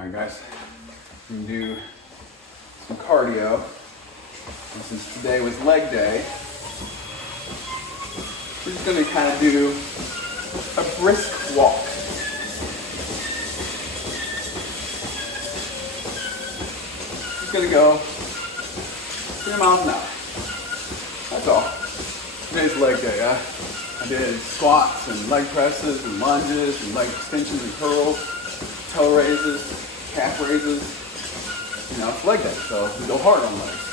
Alright guys, I'm gonna do some cardio. And since today was leg day, we're just gonna kind of do a brisk walk. Just gonna go 3 miles an hour. That's all. Today's leg day, I did squats and leg presses and lunges and leg extensions and curls, toe raises, calf raises. You know, it's leg day, so we go hard on legs.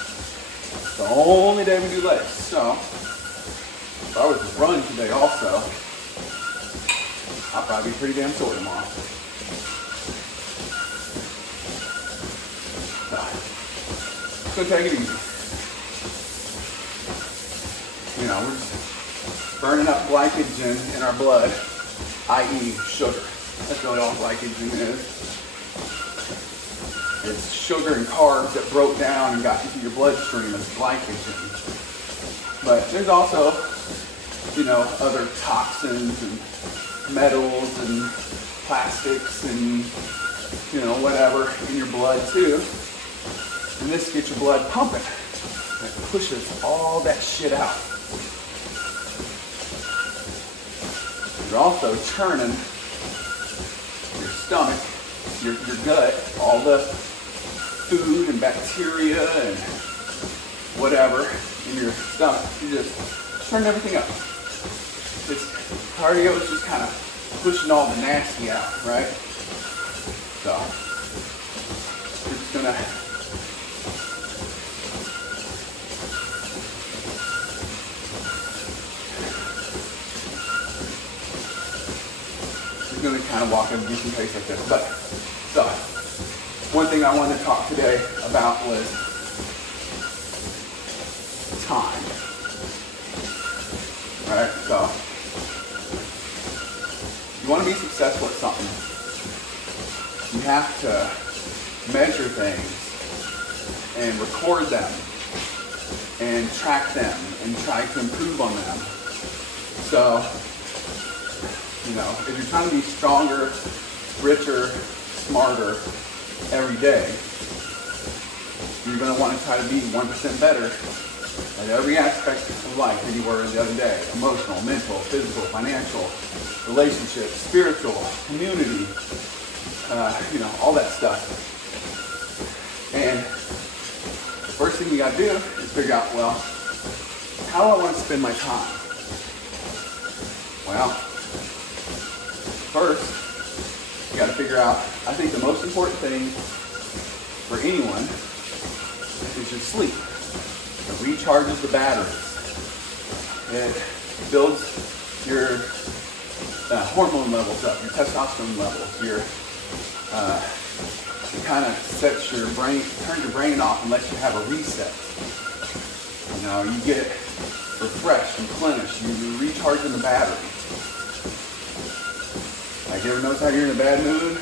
It's the only day we do legs. So, if I was to run today also, I'll probably be pretty damn sore tomorrow. So, take it easy. You know, we're just burning up glycogen in our blood, i.e. sugar. That's really all glycogen is. It's sugar and carbs that broke down and got into your bloodstream as glycogen. But there's also, you know, other toxins and metals and plastics and, you know, whatever in your blood too. And this gets your blood pumping. It pushes all that shit out. You're also churning your stomach, your gut, all the food and bacteria and whatever in your stomach. You just turn everything up. This cardio is just kind of pushing all the nasty out, right? So, we're just gonna kind of walk at a decent pace like this. But, so, one thing I wanted to talk today about was time. Right? So, you want to be successful at something, you have to measure things and record them and track them and try to improve on them. So, you know, if you're trying to be stronger, richer, smarter every day, you're going to want to try to be 1% better at every aspect of life than you were the other day. Emotional, mental, physical, financial, relationships, spiritual, community, you know, all that stuff. And the first thing you got to do is figure out, well, how do I want to spend my time? Well, first, you got to figure out, I think the most important thing for anyone is your sleep. It recharges the batteries. It builds your hormone levels up, your testosterone levels, it kind of sets your brain, turns your brain off and lets you have a reset. You know, you get refreshed, replenished, you recharge in the battery. Like, you ever notice how you're in a bad mood?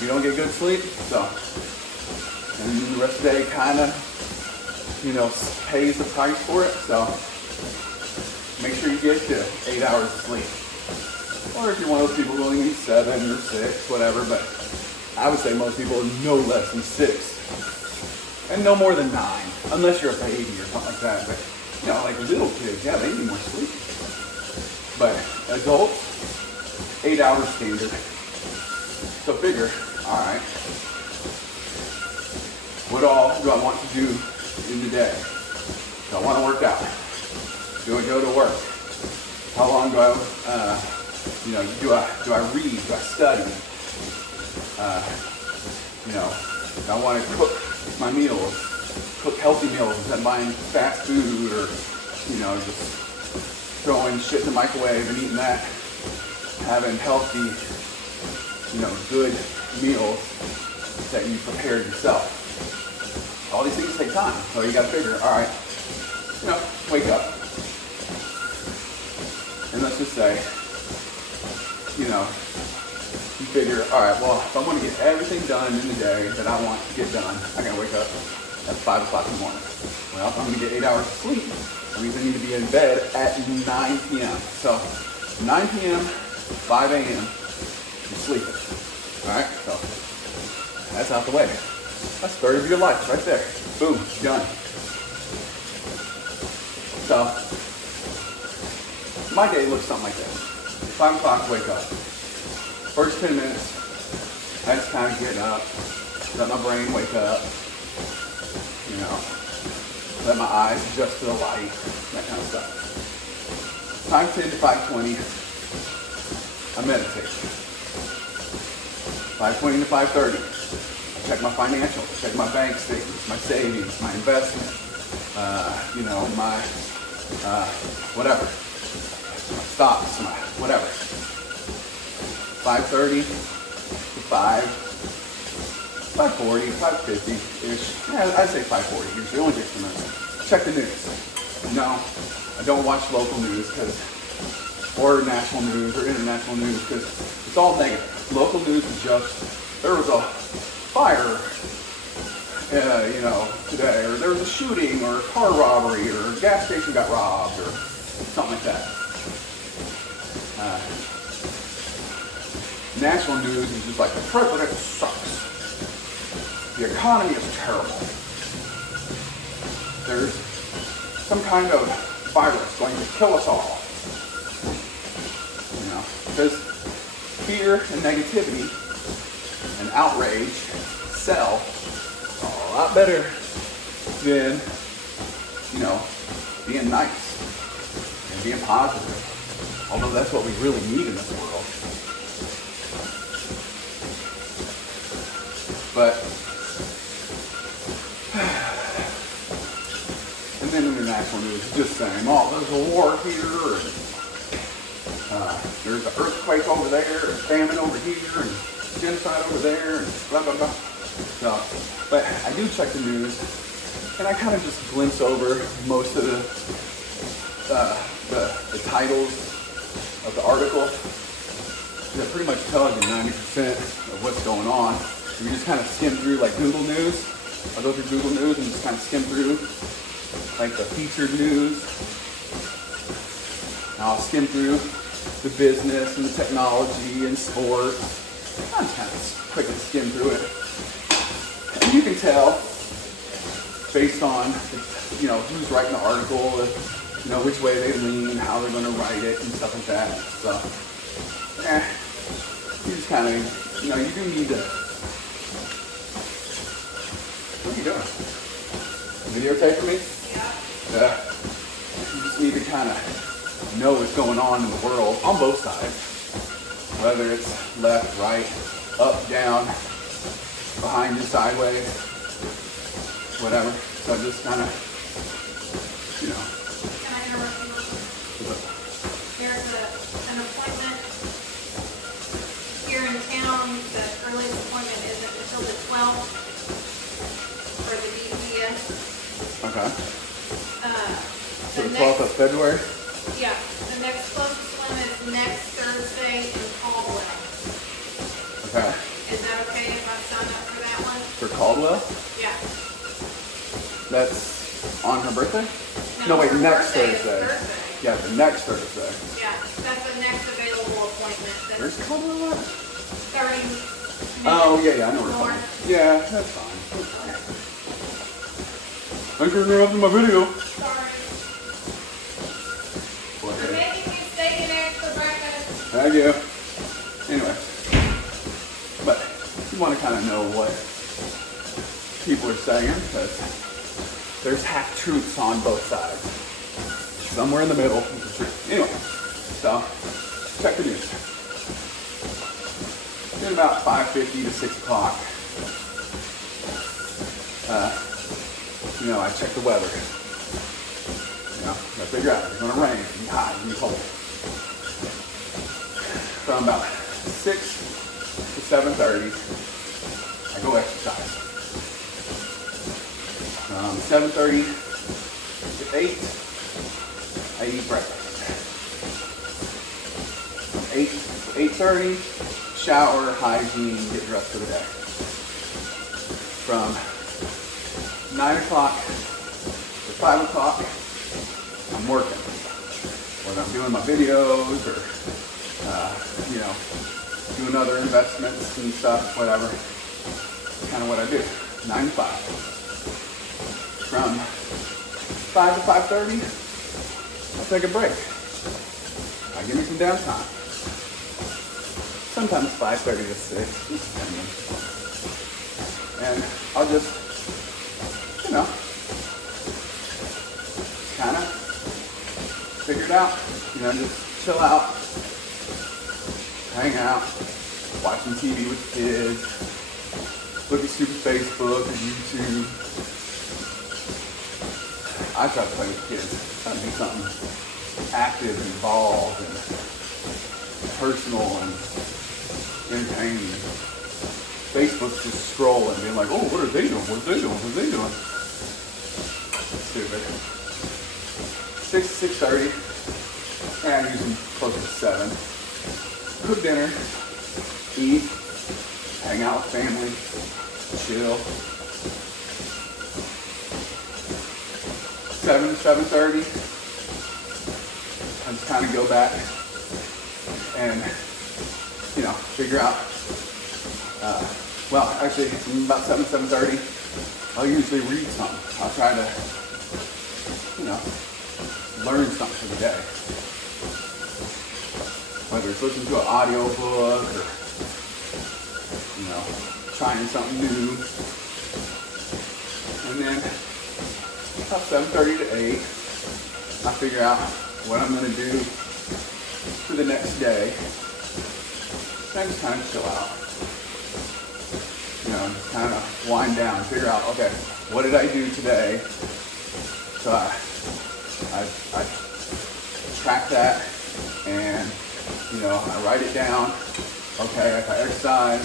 You don't get good sleep? So, and the rest of the day kind of, you know, pays the price for it. So, make sure you get to 8 hours of sleep. Or if you're one of those people who only need 7 or 6, whatever, but I would say most people are no less than 6. And no more than 9, unless you're a baby or something like that. But, you know, like little kids, yeah, they need more sleep. But adults, 8 hours standard. So figure, all right, what all do I want to do in the day? Do I want to work out? Do I go to work? How long do I, you know, do I read? Do I study? You know, do I want to cook my meals? Cook healthy meals instead of buying fast food or, you know, just throwing shit in the microwave and eating that. Having healthy, you know, good meals that you prepared yourself. All these things take time, so you got to figure, all right, you know, wake up, and let's just say, you know, you figure, all right, well, if I want to get everything done in the day that I want to get done, I got to wake up at 5 o'clock in the morning. Well, if I'm going to get 8 hours of sleep, that means I need to be in bed at 9 p.m. So 9 p.m., 5 a.m., you're sleeping. All right, so that's out the way. That's 30 of your life right there. Boom, done. So, my day looks something like this. 5 o'clock, wake up. First 10 minutes, I just kind of get up, let my brain wake up, you know, let my eyes adjust to the light, that kind of stuff. 5:10 to 5:20, I meditate. 5:20 to 5:30, I check my financials, check my bank statements, my savings, my investment, you know, my whatever, my stocks, my whatever. 5:30 to 5:40, 5:50-ish. Yeah, I'd say 5:40 usually, only takes a minute. Check the news. No, I don't watch local news or national news or international news because it's all negative. Local news is just, there was a fire, you know, today, or there was a shooting, or a car robbery, or a gas station got robbed, or something like that. National news is just like, the president sucks. The economy is terrible. There's some kind of virus going to kill us all. You know, because fear and negativity and outrage sell a lot better than, you know, being nice and being positive. Although that's what we really need in this world. But, and then international news is just saying, oh, there's a war here, and there's an earthquake over there, and famine over here, and genocide over there, and blah, blah, blah. So, but I do check the news, and I kind of just glimpse over most of the titles of the article. That pretty much tells you 90% of what's going on. If you just kind of skim through like Google News, I'll go through Google News and just kind of skim through like the featured news. And I'll skim through the business and the technology and sports. I'll just kind of quickly skim through it. And you can tell based on, you know, who's writing the article, you know, which way they lean, how they're going to write it and stuff like that. So, you just kind of, you know, you do need to. What are you doing? Videotape for me? Yeah. You just need to kind of know what's going on in the world on both sides. Whether it's left, right, up, down, behind you, sideways, whatever. So just kind of, you know. Can I interrupt you? There's an appointment here in town. The earliest appointment isn't until the 12th. For the DPS. Okay. So the 12th of February? Yeah. The next closest one is next Thursday in Caldwell. Okay. Is that okay if I sign up for that one? For Caldwell? Yeah. That's on her birthday? No, wait, her next birthday is Thursday. Thursday. Yeah, the next Thursday. Yeah, that's the next available appointment. Where's Caldwell at? 30 minutes. Oh, yeah, I know where it's north. at. Yeah, that's fine. Thanks for interrupting my video. Sorry. What? You're making me steak and eggs for breakfast. Thank you. Anyway, but you want to kind of know what people are saying, because there's half-truths on both sides. Somewhere in the middle is the truth. Anyway, so check the news. At about 5:50 to 6 o'clock, you know, I check the weather. You know, I figure out it's going to rain, it's going to be hot, it's going to be cold. From about 6 to 7:30, I go exercise. From 7:30 to 8, I eat breakfast. From 8 to 8:30, shower, hygiene, get dressed for the day. From 9 o'clock to 5 o'clock, I'm working. Whether I'm doing my videos or, you know, doing other investments and stuff, whatever. kind of what I do. 9 to 5. From 5 to 5:30, I'll take a break. I give me some downtime. Sometimes 5:30 to 6, just depending. And I'll just, you know, kind of figure it out. You know, just chill out, hang out, watching TV with kids, look at stupid Facebook or YouTube. I try to play with kids. Try to do something active, involved, and personal and entertaining. Facebook's just scrolling, being like, oh, what are they doing? What are they doing? What are they doing? Stupid. 6 to 6:30. And usually closer to 7. Cook dinner, eat, hang out with family, chill. 7 to 7:30. I just kind of go back and, you know, figure out, well, actually, about 7 to 7:30, I'll usually read something. I'll try to, you know, learn something for the day. Whether it's listening to an audio book or, you know, trying something new. And then about 7:30 to 8, I figure out what I'm going to do for the next day. And I just kind of chill out. You know, just kind of wind down, figure out, okay, what did I do today? So I track that and, you know, I write it down. Okay, if I exercise,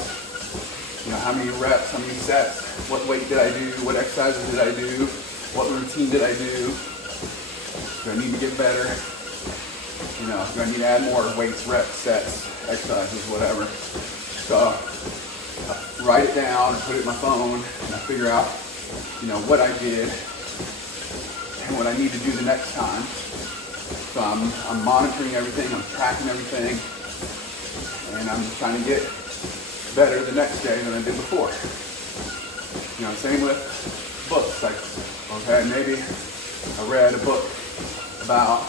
you know, how many reps, how many sets, what weight did I do, what exercises did I do, what routine did I do, do I need to get better, you know, do I need to add more weights, reps, sets, exercises, whatever. So I write it down and put it in my phone and I figure out, you know, what I did and what I need to do the next time. So I'm monitoring everything, I'm tracking everything, and I'm just trying to get better the next day than I did before. You know, same with books. Like, okay, maybe I read a book about,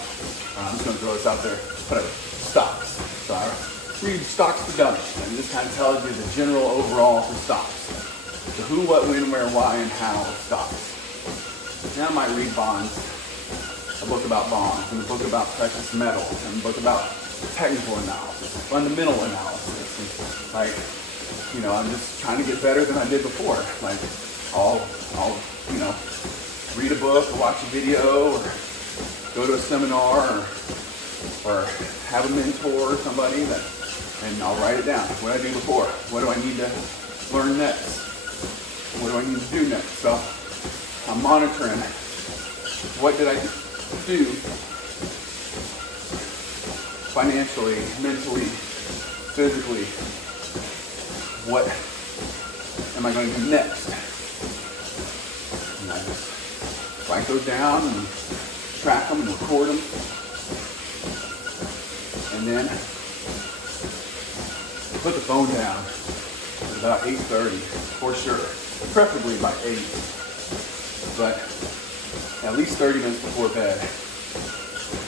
I'm just going to throw this out there, whatever, stocks. So I read Stocks for Dummies, and it just kind of tells you the general overall for stocks. The who, what, when, where, why, and how of stocks. Now I might read bonds. A book about bonds, and a book about precious metals, and a book about technical analysis, fundamental analysis. And like, you know, I'm just trying to get better than I did before. Like, I'll you know, read a book or watch a video or go to a seminar or have a mentor or somebody that, and I'll write it down. What did I do before? What do I need to learn next? What do I need to do next? So I'm monitoring what did I do financially, mentally, physically. What am I going to do next? And I just write those down and track them and record them. And then put the phone down at about 8:30 for sure, preferably by 8, but at least 30 minutes before bed.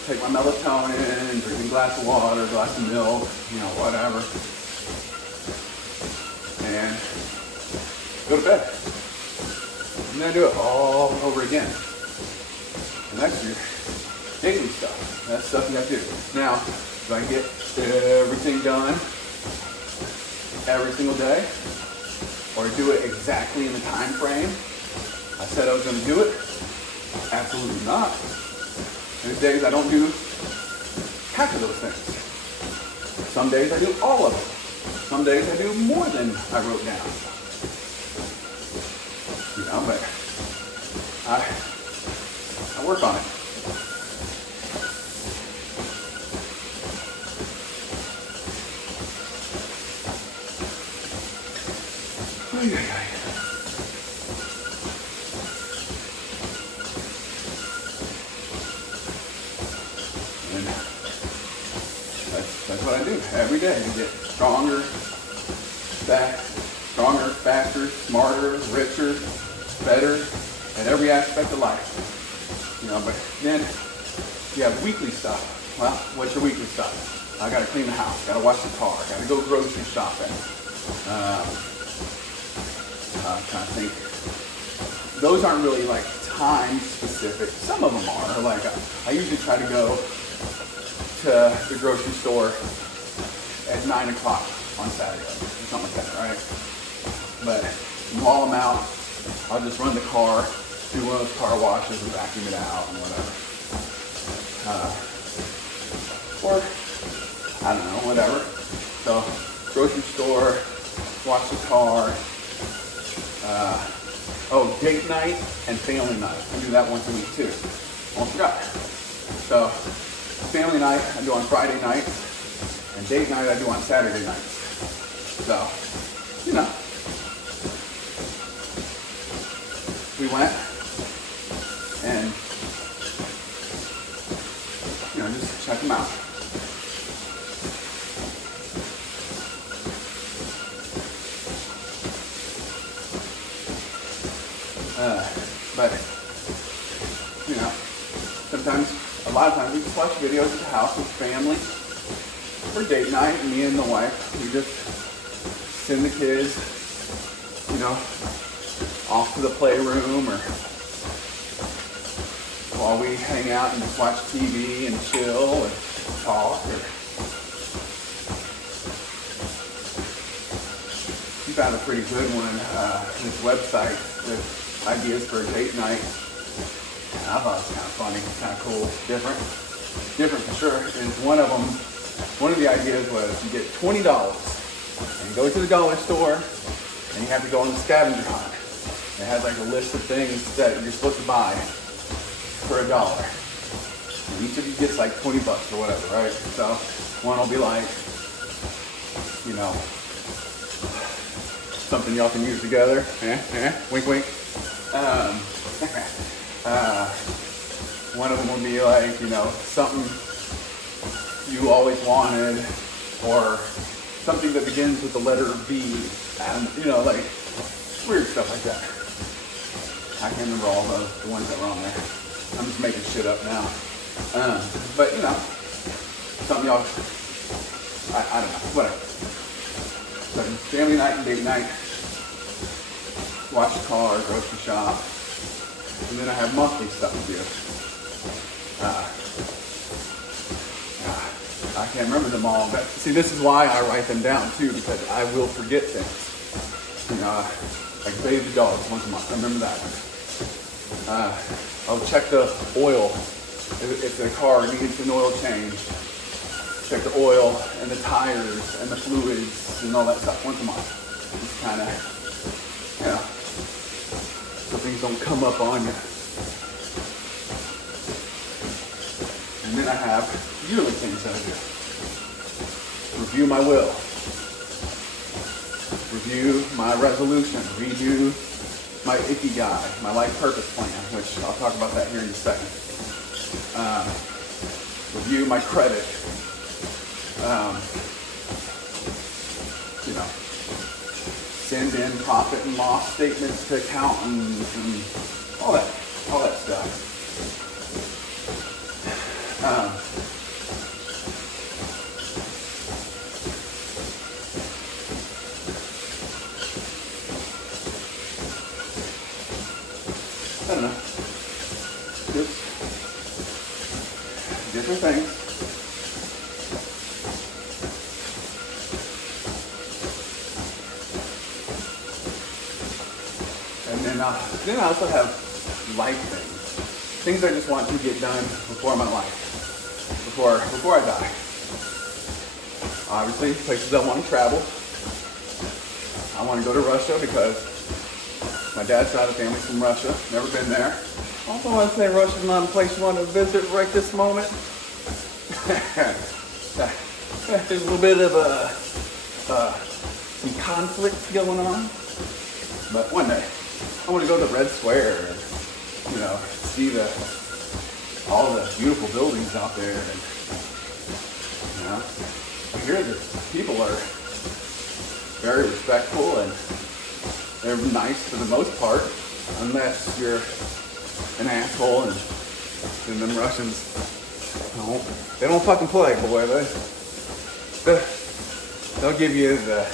Take my melatonin, drink a glass of water, a glass of milk, you know, whatever, and go to bed. And then do it all over again. And that's your daily stuff. That's stuff you have to do. Now, do I get everything done every single day? Or do it exactly in the time frame I said I was going to do it? Absolutely not. There's days I don't do half of those things. Some days I do all of it. Some days I do more than I wrote down. You know, but I work on it. And that's what I do every day to get stronger, back, stronger, faster, smarter, richer, better at every aspect of life. You know, but then you have weekly stuff. Well, what's your weekly stuff? I gotta clean the house, gotta wash the car, gotta go grocery shopping. I'm trying to think. Those aren't really like time specific. Some of them are. Like I usually try to go to the grocery store at 9 o'clock on Saturday or something like that, right? But while I'm out, I'll just run the car, do one of those car washes and vacuum it out and whatever. Or, I don't know, whatever. So, grocery store, wash the car. Date night and family night. I do that once a week too. Almost forgot. So, family night I do on Friday nights, and date night I do on Saturday nights. So, you know, we went and, you know, just check them out. But, you know, sometimes, a lot of times we just watch videos at the house with family for date night, me and the wife. We just send the kids, you know, off to the playroom, or while we hang out and just watch TV and chill and talk. Or we found a pretty good one, this website with ideas for a date night. And I thought it was kind of funny, kind of cool, different for sure. And one of the ideas was you get $20 and you go to the dollar store and you have to go on the scavenger hunt. It has like a list of things that you're supposed to buy for $1. And each of you gets like 20 bucks or whatever, right? So one will be like, you know, something y'all can use together. Wink, wink. One of them will be like, you know, something you always wanted, or something that begins with the letter V, and, you know, like weird stuff like that. I can't remember all the ones that were on there. I'm just making shit up now. But, you know, something y'all, I don't know, whatever. So family night and date night, watch the car, grocery shop, and then I have monthly stuff to do. I can't remember them all, but see, this is why I write them down too, because I will forget things. You know, like bathe the dogs once a month. I remember that one. I'll check the oil if the car needs an oil change. Check the oil and the tires and the fluids and all that stuff once a month. Just kind of, you know, so things don't come up on you. And then I have yearly things that I do. Review my will. Review my resolution. Redo my Ikigai, my life purpose plan, which I'll talk about that here in a second. Review my credit. You know, send in profit and loss statements to accountants and all that stuff. I don't know, just different things. And then I also have life things I just want to get done before my life, before I die. Obviously, places I want to travel. I want to go to Russia because my dad's side of the family's from Russia. Never been there. Also, I want to say Russia's not a place you want to visit right this moment. There's a little bit of some conflict going on. But one day, I want to go to the Red Square and, you know, see all the beautiful buildings out there. And, you know, I hear that people are very respectful and They're nice for the most part, unless you're an asshole and them Russians, they don't fucking play, boy. They'll give you the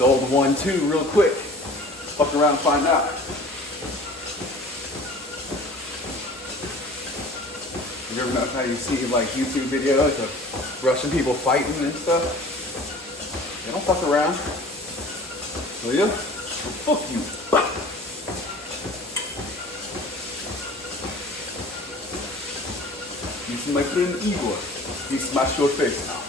old 1-2 real quick. Fuck around and find out. You ever notice how you see like YouTube videos of Russian people fighting and stuff? They don't fuck around. Will you? Well, fuck you. This is my friend Igor. He smashed your face now.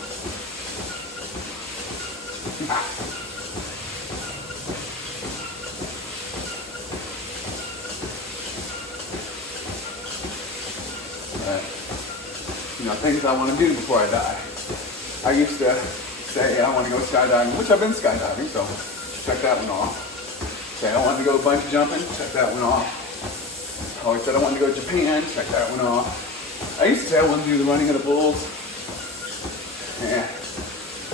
Things I want to do before I die. I used to say I want to go skydiving, which I've been skydiving, so check that one off. Say I wanted to go bungee jumping, check that one off. Always said I wanted to go to Japan, check that one off. I used to say I wanted to do the running of the bulls. Yeah,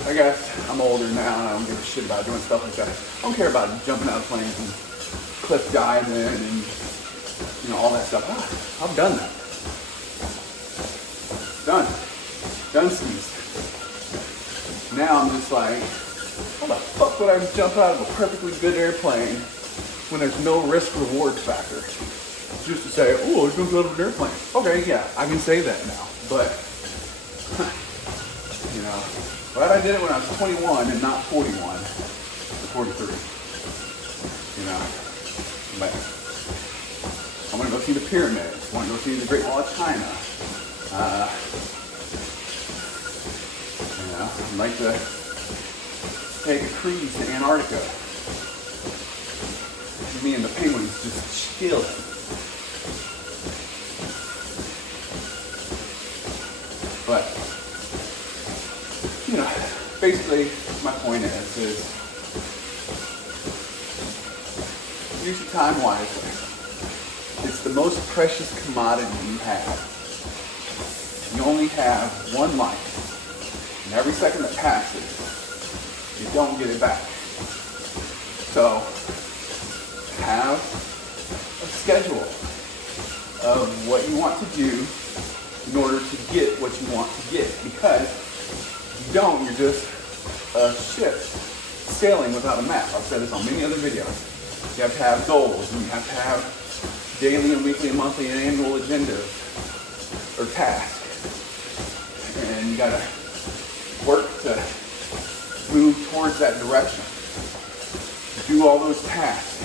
I guess I'm older now and I don't give a shit about doing stuff like that. I don't care about jumping out of planes and cliff diving and all that stuff. I've done that. Done skis. Now I'm just like, how the fuck would I jump out of a perfectly good airplane when there's no risk-reward factor? Just to say, oh, I jumped out of an airplane. Okay, yeah, I can say that now. But, glad I did it when I was 21 and not 41 or 43. But I want to go see the pyramids. I want to go see the Great Wall of China. I'd like to take a cruise to Antarctica. Me and the penguins just chilling. But, basically my point is use your time wisely. It's the most precious commodity you have. You only have one life. And every second that passes, you don't get it back. So, have a schedule of what you want to do in order to get what you want to get. Because if you don't, you're just a ship sailing without a map. I've said this on many other videos. You have to have goals, and you have to have daily and weekly and monthly and annual agendas or tasks. And you gotta work to move towards that direction. Do all those tasks,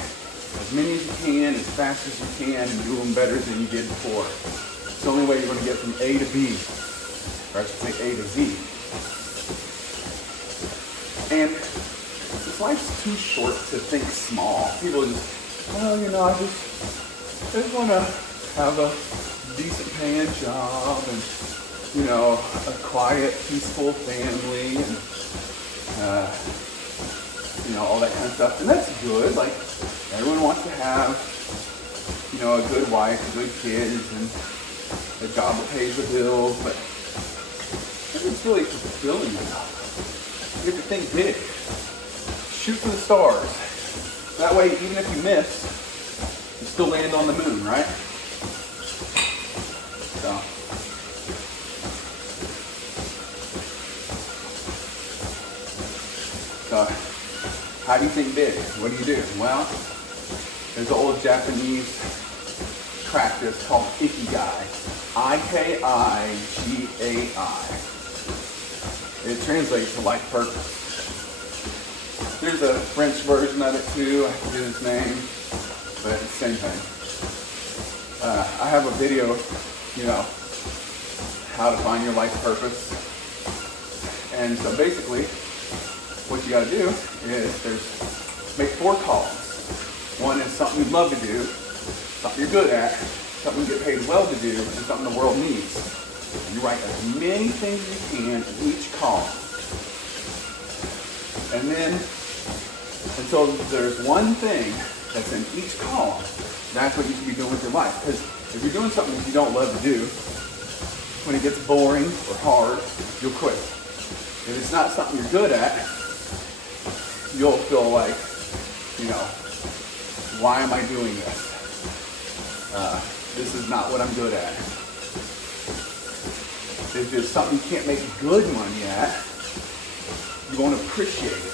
as many as you can, as fast as you can, and do them better than you did before. It's the only way you're going to get from A to B, or I should say A to Z. And this life's too short to think small. People just, I just want to have a decent paying job and a quiet, peaceful family, and all that kind of stuff. And that's good. Like, everyone wants to have, a good wife, good kids, and a job that pays the bills. But if it's really fulfilling enough, you have to think big. Shoot for the stars. That way, even if you miss, you still land on the moon, right? So. So, how do you think big? What do you do? Well, there's an old Japanese practice called Ikigai. I-K-I-G-A-I. It translates to life purpose. There's a French version of it too. I forget his name, but it's the same thing. I have a video, how to find your life purpose. And so basically, what you got to do is make 4 columns. One is something you'd love to do, something you're good at, something you get paid well to do, and something the world needs. And you write as many things as you can in each column. And then, until there's one thing that's in each column, that's what you should be doing with your life. Because if you're doing something that you don't love to do, when it gets boring or hard, you'll quit. If it's not something you're good at, you'll feel like you know, why am I doing this? This is not what I'm good at. If it's something you can't make good money at, you won't appreciate it.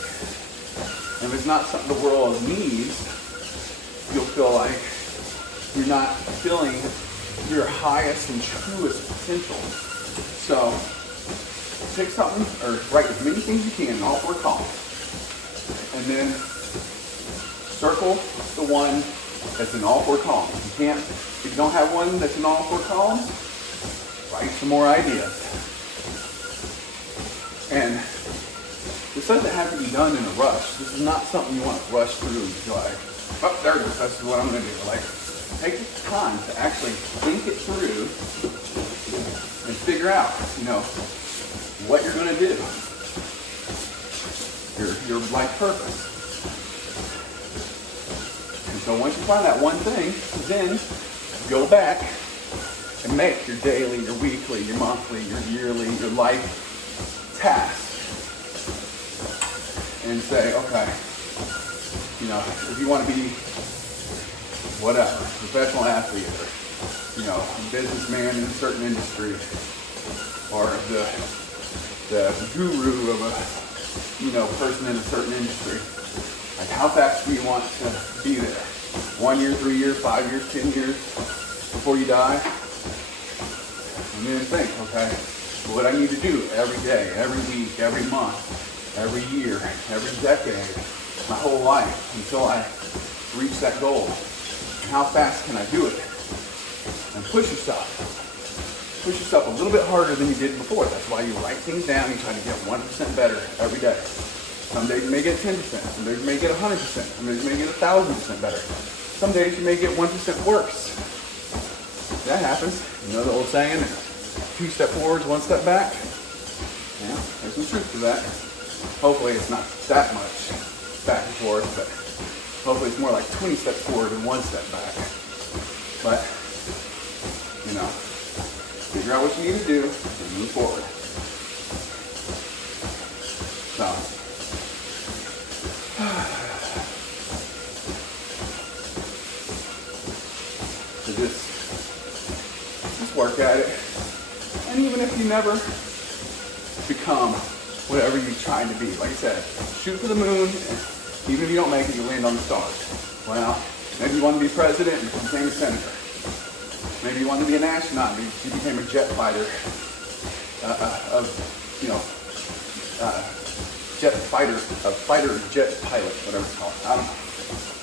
And if it's not something the world needs, you'll feel like you're not feeling your highest and truest potential. So pick something or write as many things you can in all 4 columns. And then circle the one that's in all 4 columns. If you don't have one that's in all 4 columns, write some more ideas. And this doesn't have to be done in a rush. This is not something you want to rush through and be like, oh, there it is, that's what I'm going to do. Like, take the time to actually think it through and figure out, you know, what you're going to do. Your life purpose. And so once you find that one thing, then go back and make your daily, your weekly, your monthly, your yearly, your life task. And say, okay, you know, if you want to be whatever, professional athlete or, you know, a businessman in a certain industry or the guru of a, you know, person in a certain industry, like how fast do you want to be there? 1 year, 3 years, 5 years, 10 years before you die? And then think, okay, what I need to do every day, every week, every month, every year, every decade, my whole life until I reach that goal. And how fast can I do it? And push yourself. Push yourself a little bit harder than you did before. That's why you write things down and try to get 1% better every day. Some days you may get 10%, some days you may get 100%, some days you may get 1,000% better. Some days you may get 1% worse. That happens. You know the old saying, 2 steps forward, 1 step back? Yeah, there's some truth to that. Hopefully it's not that much back and forth, but hopefully it's more like 20 steps forward and 1 step back. But, you know, figure out what you need to do and move forward. So just work at it. And even if you never become whatever you're trying to be, like I said, shoot for the moon. Even if you don't make it, you land on the stars. Well, maybe you want to be president and you became a senator. Maybe you want to be an astronaut and you became a jet fighter, a fighter jet pilot, whatever it's called. I don't know.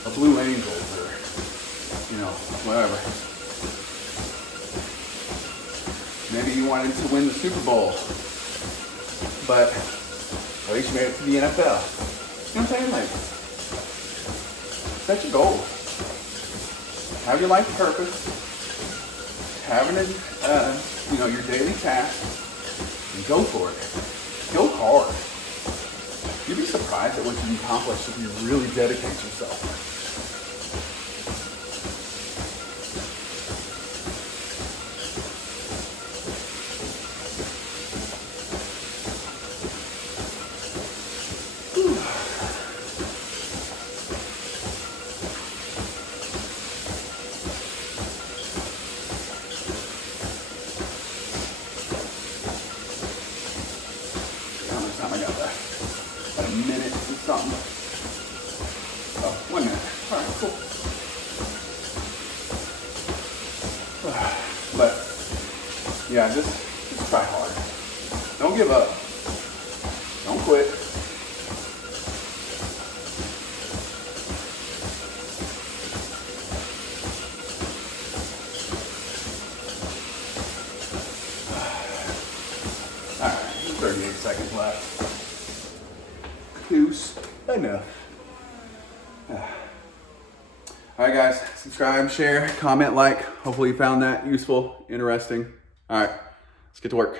A Blue Angels or, you know, whatever. Maybe you wanted to win the Super Bowl, but at least you made it to the NFL. You know what I'm saying? Like, set your goals. Have your life purpose. Having it, you know, your daily task, and go for it. Go hard. You'd be surprised at what you can accomplish if you really dedicate yourself. I got that. About a minute or something. Oh, 1 minute. All right, cool. But yeah, just try hard. Don't give up. Don't quit. All right, 38 seconds left. Close enough. All right, guys, subscribe, share, comment, like. Hopefully you found that useful, interesting. All right, let's get to work.